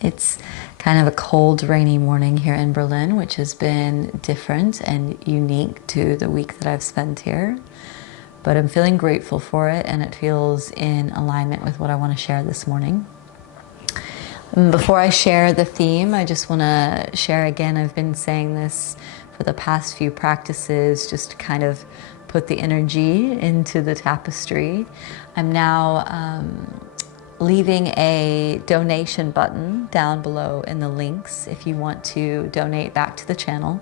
It's kind of a cold, rainy morning here in Berlin, which has been different and unique to the week that I've spent here. But I'm feeling grateful for it, and it feels in alignment with what I want to share this morning. Before I share the theme, I just want to share again, I've been saying this for the past few practices, just to kind of put the energy into the tapestry. I'm now leaving a donation button down below in the links if you want to donate back to the channel.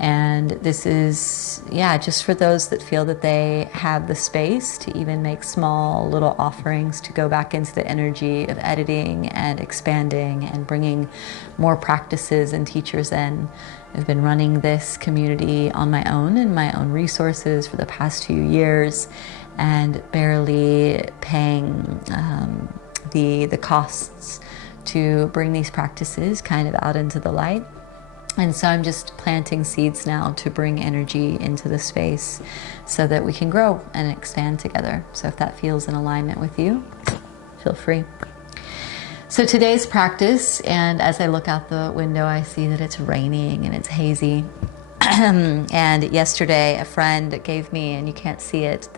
And this is, just for those that feel that they have the space to even make small little offerings to go back into the energy of editing and expanding and bringing more practices and teachers in. I've been running this community on my own and my own resources for the past few years, and barely paying the costs to bring these practices kind of out into the light. And so I'm just planting seeds now to bring energy into the space so that we can grow and expand together. So if that feels in alignment with you, feel free. So today's practice, and as I look out the window, I see that it's raining and it's hazy. And yesterday a friend gave me, and you can't see it,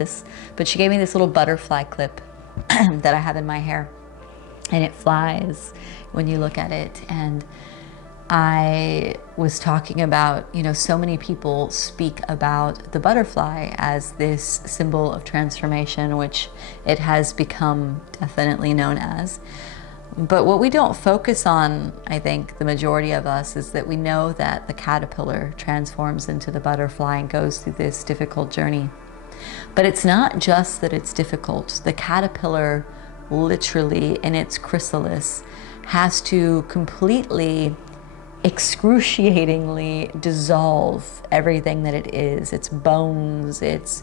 but she gave me this little butterfly clip that I have in my hair, and it flies when you look at it. And I was talking about, so many people speak about the butterfly as this symbol of transformation, which it has become definitely known as. But what we don't focus on, I think, the majority of us, is that we know that the caterpillar transforms into the butterfly and goes through this difficult journey. But it's not just that it's difficult. The caterpillar, literally in its chrysalis, has to completely, excruciatingly dissolve everything that it is, its bones, its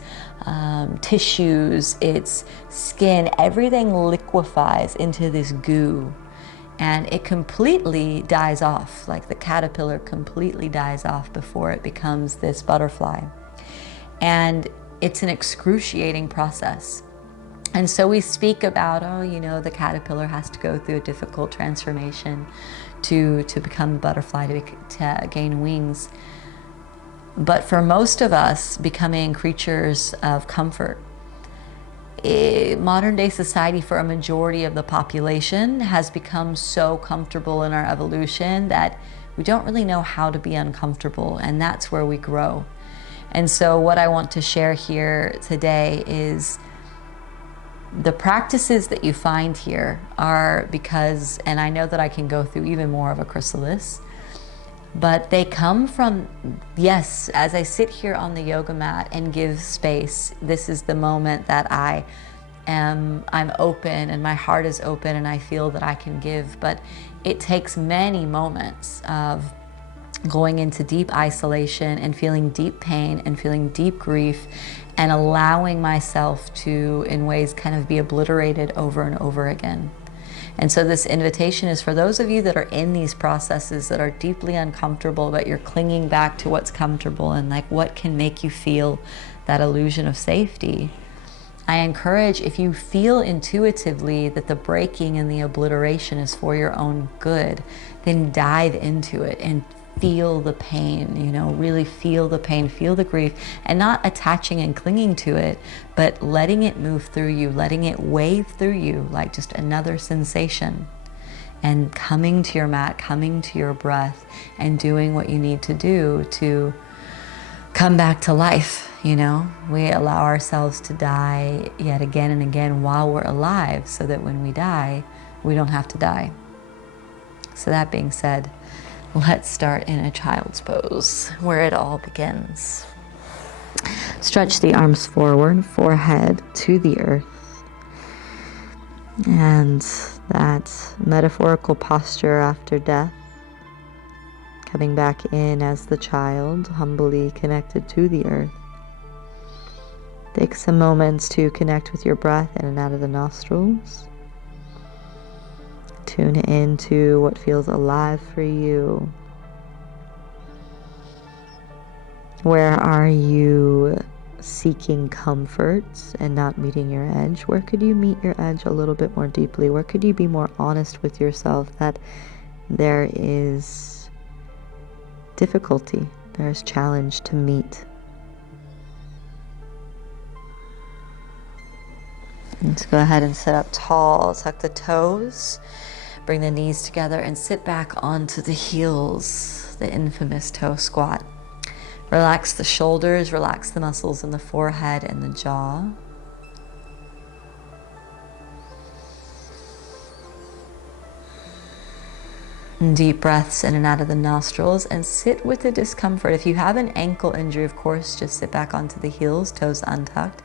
tissues, its skin. Everything liquefies into this goo, and it completely dies off. Like the caterpillar completely dies off before it becomes this butterfly. And it's an excruciating process. And so we speak about, the caterpillar has to go through a difficult transformation to become a butterfly, to gain wings. But for most of us, becoming creatures of comfort, modern day society, for a majority of the population, has become so comfortable in our evolution that we don't really know how to be uncomfortable, and that's where we grow. And so what I want to share here today is the practices that you find here are because, and I know that I can go through even more of a chrysalis, but they come from, yes, as I sit here on the yoga mat and give space, this is the moment that I'm open and my heart is open and I feel that I can give. But it takes many moments of going into deep isolation and feeling deep pain and feeling deep grief and allowing myself to, in ways, kind of be obliterated over and over again. And so this invitation is for those of you that are in these processes that are deeply uncomfortable, but you're clinging back to what's comfortable and like what can make you feel that illusion of safety. I encourage, if you feel intuitively that the breaking and the obliteration is for your own good, then dive into it and feel the pain, really feel the pain, feel the grief, and not attaching and clinging to it, but letting it move through you, letting it wave through you like just another sensation, and coming to your mat, coming to your breath, and doing what you need to do to come back to life. We allow ourselves to die yet again and again while we're alive, so that when we die, we don't have to die. So that being said, let's start in a child's pose, where it all begins. Stretch the arms forward, forehead to the earth. And that metaphorical posture after death, coming back in as the child, humbly connected to the earth. Take some moments to connect with your breath in and out of the nostrils. Tune into what feels alive for you. Where are you seeking comfort and not meeting your edge? Where could you meet your edge a little bit more deeply? Where could you be more honest with yourself that there is difficulty, there's challenge to meet? Let's go ahead and sit up tall, tuck the toes, bring the knees together and sit back onto the heels, the infamous toe squat. Relax the shoulders, relax the muscles in the forehead and the jaw. And deep breaths in and out of the nostrils, and sit with the discomfort. If you have an ankle injury, of course, just sit back onto the heels, toes untucked.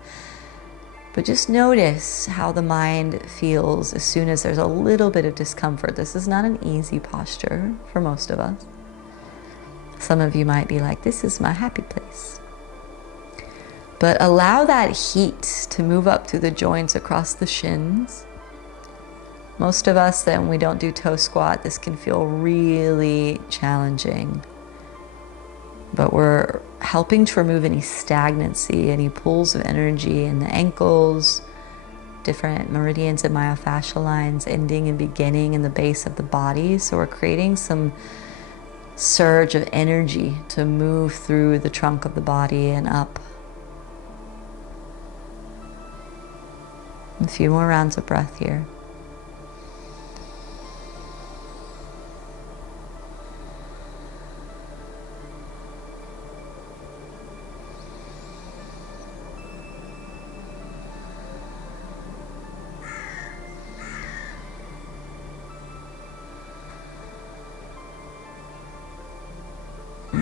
But just notice how the mind feels as soon as there's a little bit of discomfort. This is not an easy posture for most of us. Some of you might be like, this is my happy place. But allow that heat to move up through the joints across the shins. Most of us, then, when we don't do toe squat, this can feel really challenging. But we're helping to remove any stagnancy, any pools of energy in the ankles, different meridians and myofascial lines ending and beginning in the base of the body. So we're creating some surge of energy to move through the trunk of the body and up. A few more rounds of breath here.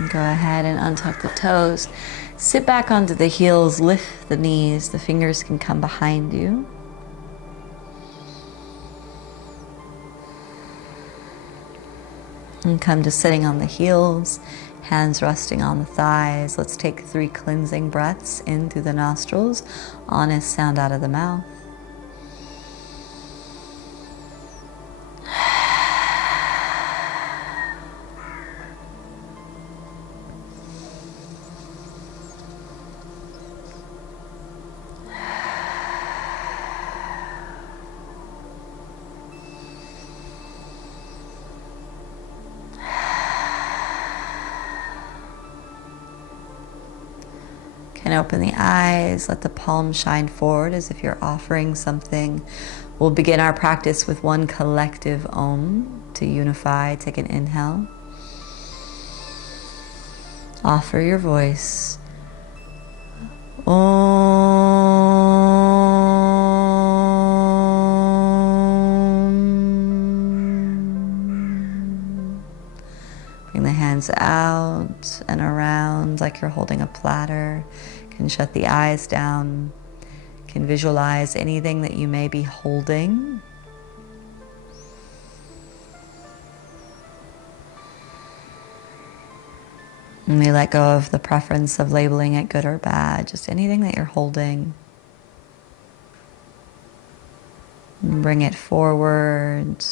Go ahead and untuck the toes. Sit back onto the heels, lift the knees. The fingers can come behind you. And come to sitting on the heels, hands resting on the thighs. Let's take 3 cleansing breaths in through the nostrils, honest sound out of the mouth. Can open the eyes, let the palms shine forward as if you're offering something. We'll begin our practice with one collective Om to unify. Take an inhale. Offer your voice. Om. Bring the hands out and around like you're holding a platter. Can shut the eyes down. Can visualize anything that you may be holding. And we let go of the preference of labeling it good or bad, just anything that you're holding. And bring it forward.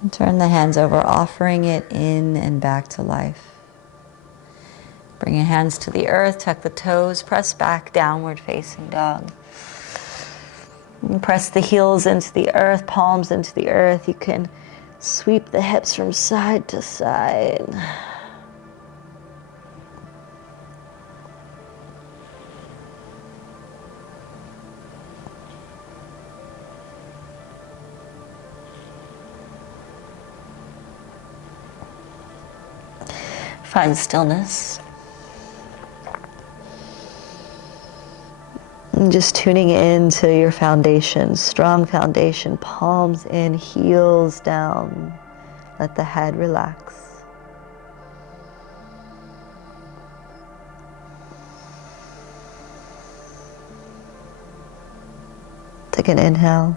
And turn the hands over, offering it in and back to life. Bring your hands to the earth, tuck the toes, press back, downward facing dog. And press the heels into the earth, palms into the earth. You can sweep the hips from side to side. Find stillness. And just tuning into your foundation, strong foundation, palms in, heels down. Let the head relax. Take an inhale.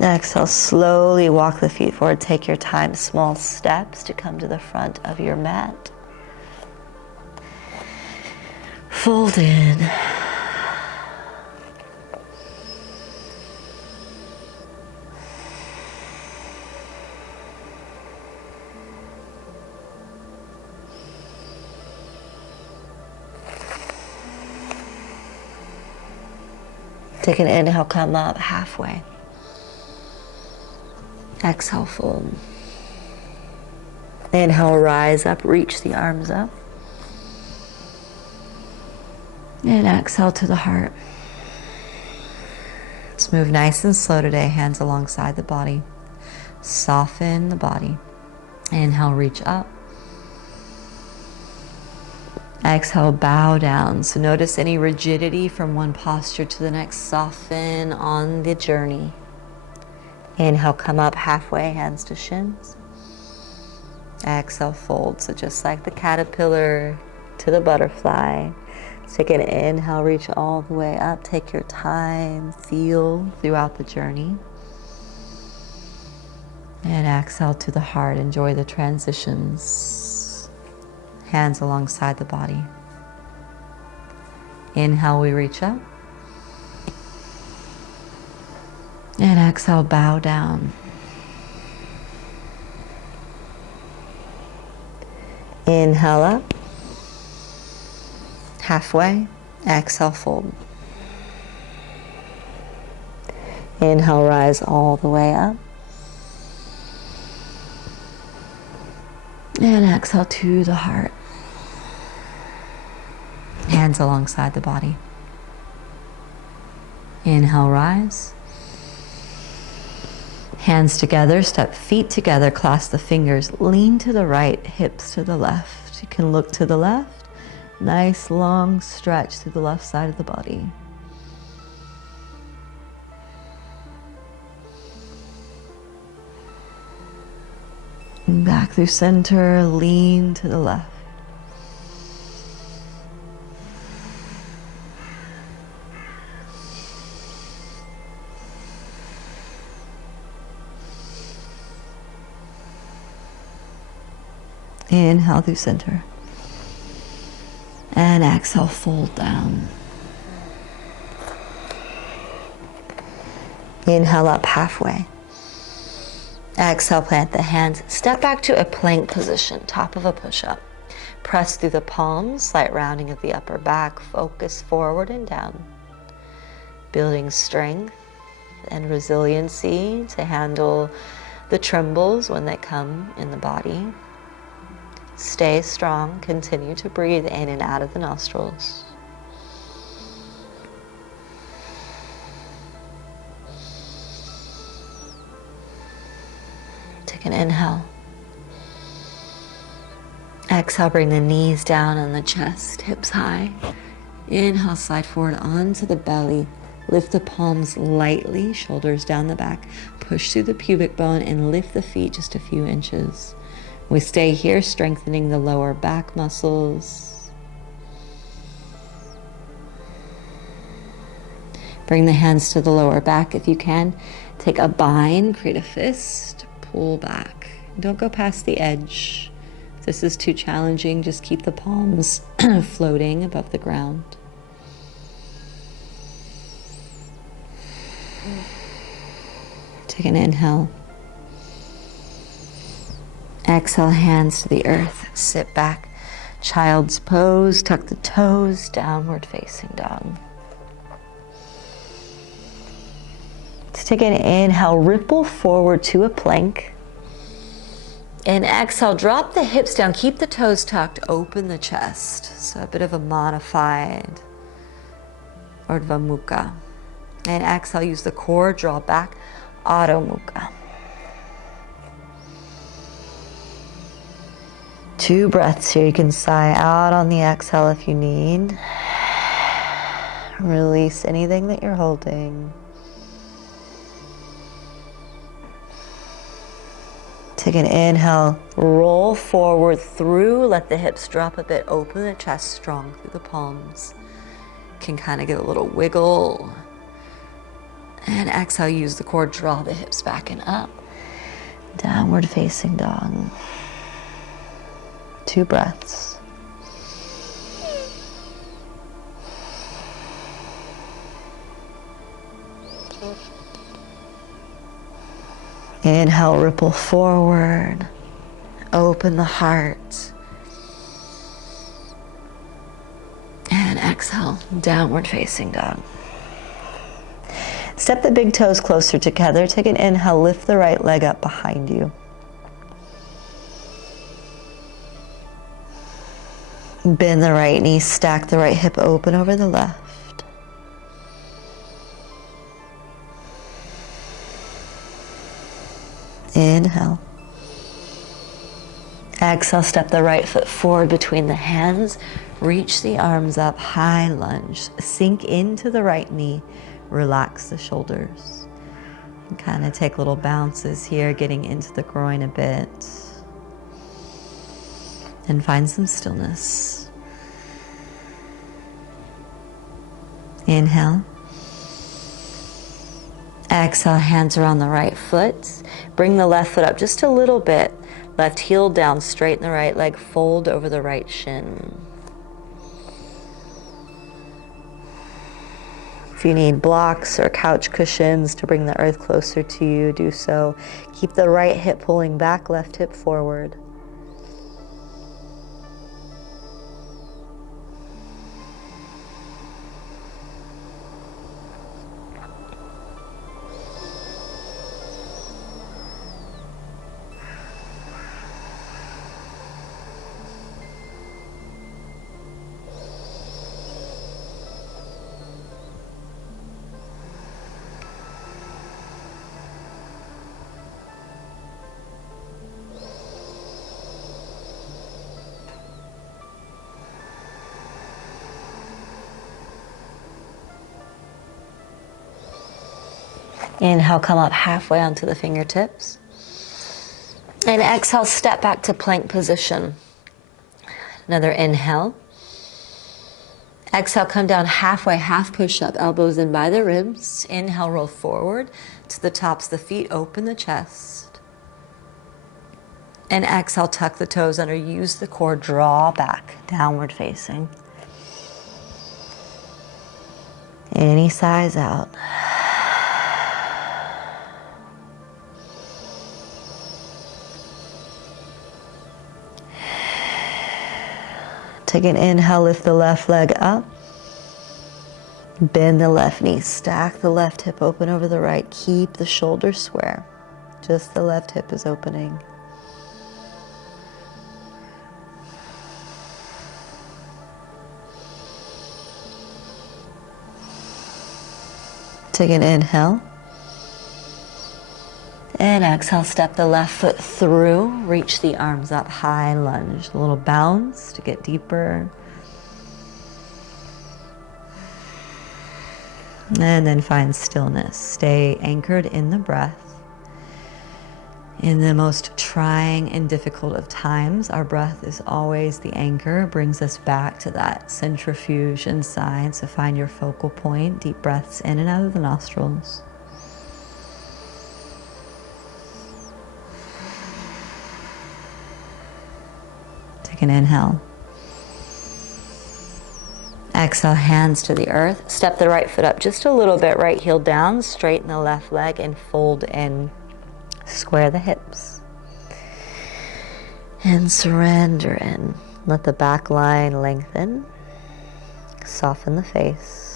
Exhale, slowly walk the feet forward. Take your time, small steps to come to the front of your mat. Fold in. Take an inhale, come up halfway. Exhale, fold. Inhale, rise up, reach the arms up. And exhale to the heart. Let's move nice and slow today, hands alongside the body. Soften the body. Inhale, reach up. Exhale, bow down. So notice any rigidity from one posture to the next. Soften on the journey. Inhale, come up halfway, hands to shins. Exhale, fold. So just like the caterpillar to the butterfly. Take an inhale, reach all the way up. Take your time, feel throughout the journey. And exhale to the heart. Enjoy the transitions. Hands alongside the body. Inhale, we reach up. And exhale, bow down. Inhale up. Halfway. Exhale, fold. Inhale, rise all the way up. And exhale to the heart. Hands alongside the body. Inhale, rise. Hands together, step feet together, clasp the fingers, lean to the right, hips to the left. You can look to the left. Nice long stretch through the left side of the body. And back through center, lean to the left. Inhale through center. And exhale, fold down. Inhale up halfway. Exhale, plant the hands. Step back to a plank position, top of a push-up. Press through the palms, slight rounding of the upper back. Focus forward and down. Building strength and resiliency to handle the trembles when they come in the body. Stay strong. Continue to breathe in and out of the nostrils. Take an inhale. Exhale, bring the knees down on the chest, hips high. Inhale, slide forward onto the belly. Lift the palms lightly, shoulders down the back. Push through the pubic bone and lift the feet just a few inches. We stay here, strengthening the lower back muscles. Bring the hands to the lower back if you can. Take a bind, create a fist, pull back. Don't go past the edge. If this is too challenging, just keep the palms floating above the ground. Take an inhale. Exhale, hands to the earth. Sit back. Child's pose. Tuck the toes. Downward facing dog. Let's take an inhale. Ripple forward to a plank. And exhale. Drop the hips down. Keep the toes tucked. Open the chest. So a bit of a modified Urdhva Mukha. And exhale. Use the core. Draw back. Adho Mukha. 2 breaths here. You can sigh out on the exhale if you need. Release anything that you're holding. Take an inhale. Roll forward through. Let the hips drop a bit. Open the chest strong through the palms. Can kind of get a little wiggle. And exhale. Use the core. Draw the hips back and up. Downward facing dog. 2 breaths. Inhale, ripple forward. Open the heart. And exhale, downward facing dog. Step the big toes closer together. Take an inhale, lift the right leg up behind you. Bend the right knee, stack the right hip open over the left. Inhale. Exhale, step the right foot forward between the hands. Reach the arms up, high lunge. Sink into the right knee. Relax the shoulders. And kind of take little bounces here, getting into the groin a bit. And find some stillness. Inhale. Exhale, hands around the right foot. Bring the left foot up just a little bit. Left heel down, straighten the right leg, fold over the right shin. If you need blocks or couch cushions to bring the earth closer to you, do so. Keep the right hip pulling back, left hip forward. Inhale, come up halfway onto the fingertips. And exhale, step back to plank position. Another inhale. Exhale, come down halfway, half push up, elbows in by the ribs. Inhale, roll forward to the tops of the feet, open the chest. And exhale, tuck the toes under, use the core, draw back, downward facing. Any size out. Take an inhale, lift the left leg up. Bend the left knee, stack the left hip open over the right. Keep the shoulders square. Just the left hip is opening. Take an inhale. And exhale, step the left foot through, reach the arms up, high lunge, a little bounce to get deeper. And then find stillness. Stay anchored in the breath. In the most trying and difficult of times, our breath is always the anchor, brings us back to that centrifuge inside. So find your focal point, deep breaths in and out of the nostrils. Take an inhale. Exhale, hands to the earth. Step the right foot up just a little bit, right heel down, straighten the left leg and fold in. Square the hips. And surrender in. Let the back line lengthen. Soften the face.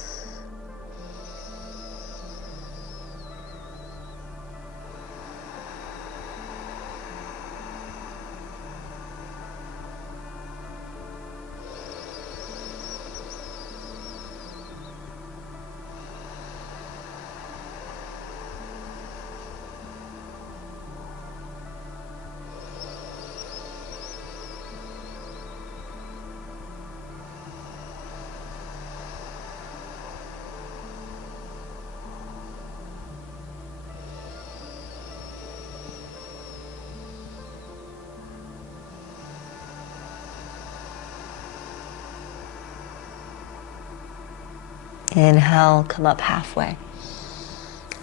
Inhale, come up halfway.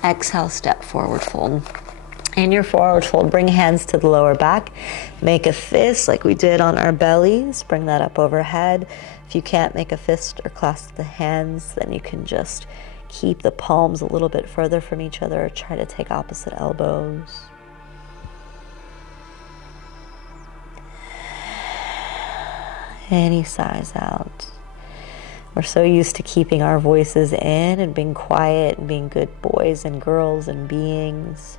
Exhale, step forward fold. In your forward fold, bring hands to the lower back. Make a fist like we did on our bellies. Bring that up overhead. If you can't make a fist or clasp the hands, then you can just keep the palms a little bit further from each other or try to take opposite elbows. Any size out. We're so used to keeping our voices in and being quiet and being good boys and girls and beings.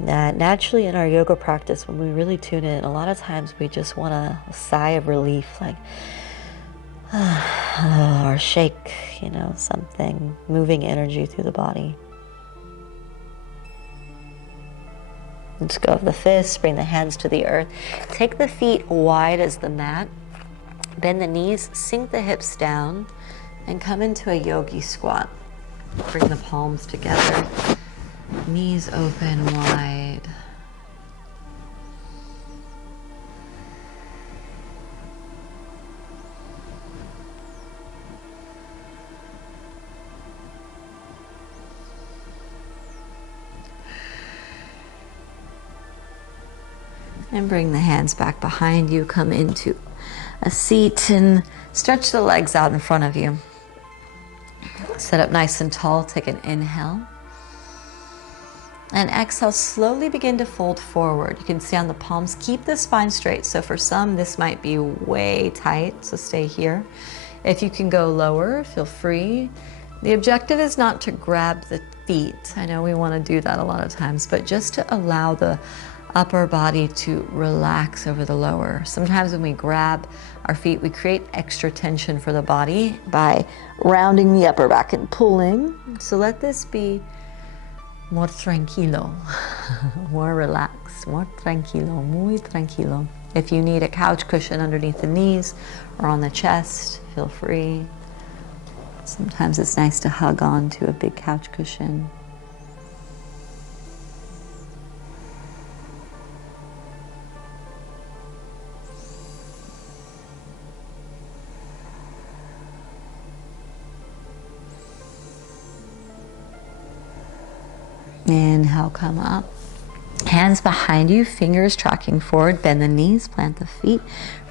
That naturally in our yoga practice, when we really tune in, a lot of times we just want a sigh of relief, like, or shake, something, moving energy through the body. Let's go of the fists, bring the hands to the earth. Take the feet wide as the mat. Bend the knees, sink the hips down, and come into a yogi squat. Bring the palms together, knees open wide. And bring the hands back behind you. Come into a seat and stretch the legs out in front of you. Sit up nice and tall. Take an inhale. And exhale, slowly begin to fold forward. You can stay on the palms. Keep the spine straight. So for some, this might be way tight, so stay here. If you can go lower, feel free. The objective is not to grab the feet. I know we want to do that a lot of times, but just to allow the upper body to relax over the lower. Sometimes when we grab our feet, we create extra tension for the body by rounding the upper back and pulling. So let this be more tranquilo, more relaxed, more tranquilo, muy tranquilo. If you need a couch cushion underneath the knees or on the chest, feel free. Sometimes it's nice to hug on to a big couch cushion. Inhale, come up. Hands behind you, fingers tracking forward. Bend the knees, plant the feet.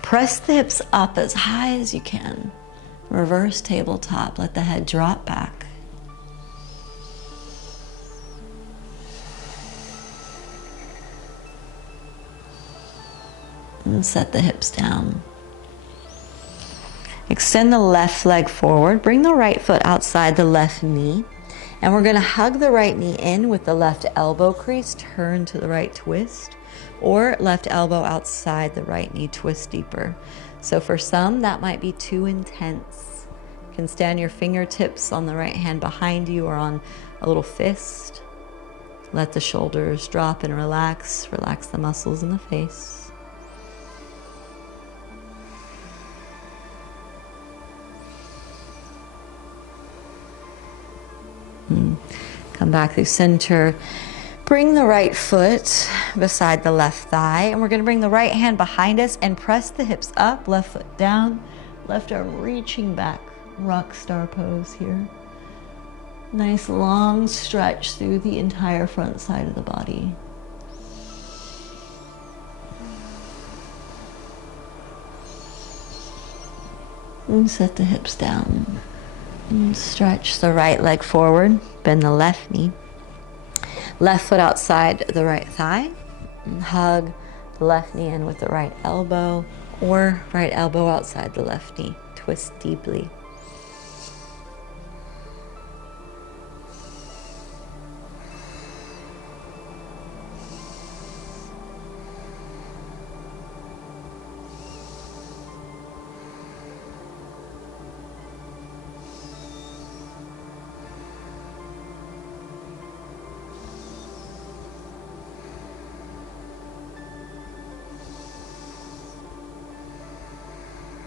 Press the hips up as high as you can. Reverse tabletop. Let the head drop back. And set the hips down. Extend the left leg forward. Bring the right foot outside the left knee. And we're going to hug the right knee in with the left elbow crease, turn to the right twist, or left elbow outside the right knee, twist deeper. So for some, that might be too intense. You can stand your fingertips on the right hand behind you or on a little fist. Let the shoulders drop and relax. Relax the muscles in the face. Come back through center. Bring the right foot beside the left thigh, and we're going to bring the right hand behind us and press the hips up, left foot down, left arm reaching back. Rock star pose here. Nice long stretch through the entire front side of the body. And set the hips down. And stretch the right leg forward, bend the left knee. Left foot outside the right thigh. And hug the left knee in with the right elbow, or right elbow outside the left knee. Twist deeply.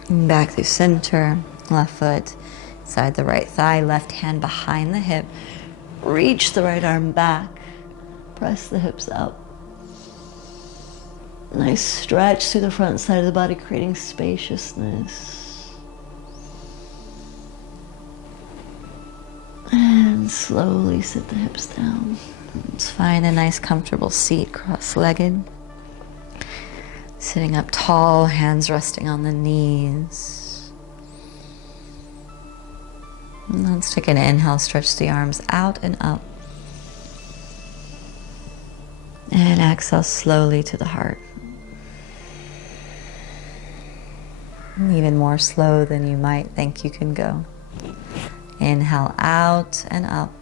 Back through center, left foot inside the right thigh, left hand behind the hip. Reach the right arm back, press the hips up. Nice stretch through the front side of the body, creating spaciousness. And slowly sit the hips down. Let's find a nice comfortable seat, cross-legged. Sitting up tall, hands resting on the knees. And let's take an inhale, stretch the arms out and up. And exhale slowly to the heart. Even more slow than you might think you can go. Inhale out and up.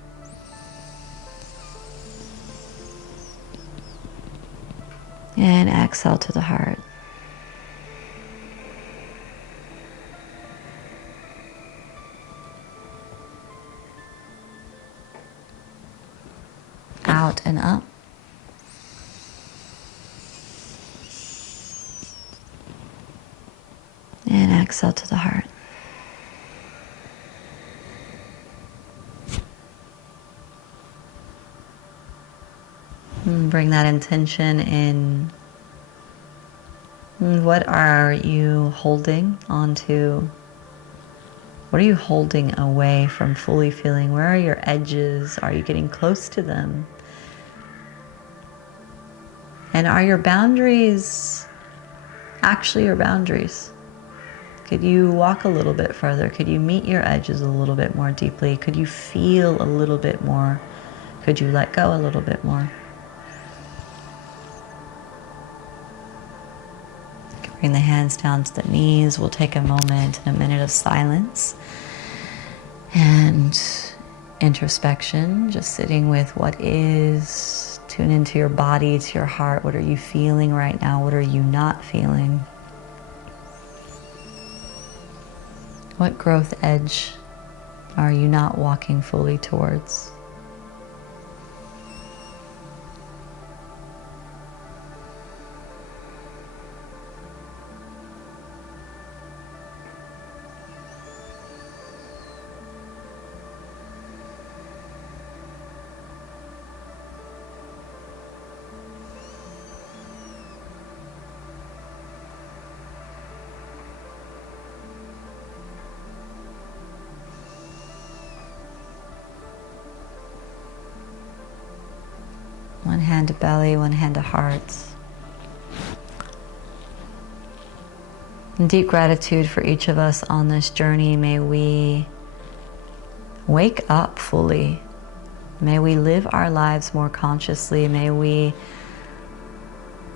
And exhale to the heart. Out and up. And exhale to the heart. And bring that intention in. What are you holding onto? What are you holding away from fully feeling? Where are your edges? Are you getting close to them? And are your boundaries actually your boundaries? Could you walk a little bit further? Could you meet your edges a little bit more deeply? Could you feel a little bit more? Could you let go a little bit more? Bring the hands down to the knees. We'll take a moment and a minute of silence and introspection, just sitting with what is. Tune into your body, to your heart. What are you feeling right now? What are you not feeling? What growth edge are you not walking fully towards? One hand to belly, one hand to heart. In deep gratitude for each of us on this journey, may we wake up fully. May we live our lives more consciously. May we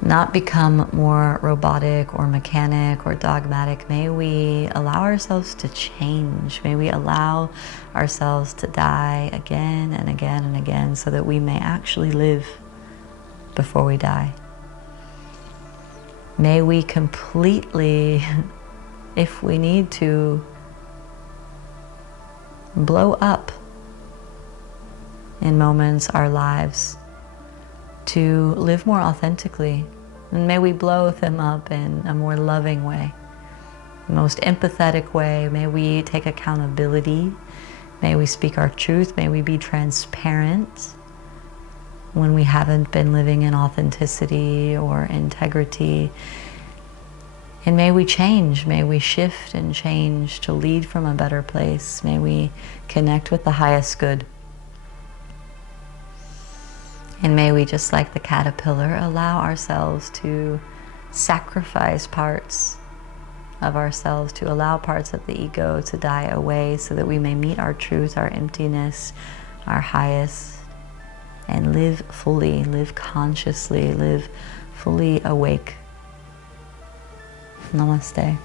not become more robotic or mechanic or dogmatic. May we allow ourselves to change. May we allow ourselves to die again and again and again so that we may actually live before we die. May we completely, if we need to, blow up in moments our lives to live more authentically. And may we blow them up in a more loving way, most empathetic way. May we take accountability. May we speak our truth. May we be transparent when we haven't been living in authenticity or integrity. And may we change. May we shift and change to lead from a better place. May we connect with the highest good. And may we, just like the caterpillar, allow ourselves to sacrifice parts of ourselves, to allow parts of the ego to die away so that we may meet our truth, our emptiness, our highest, and live fully, live consciously, live fully awake. Namaste.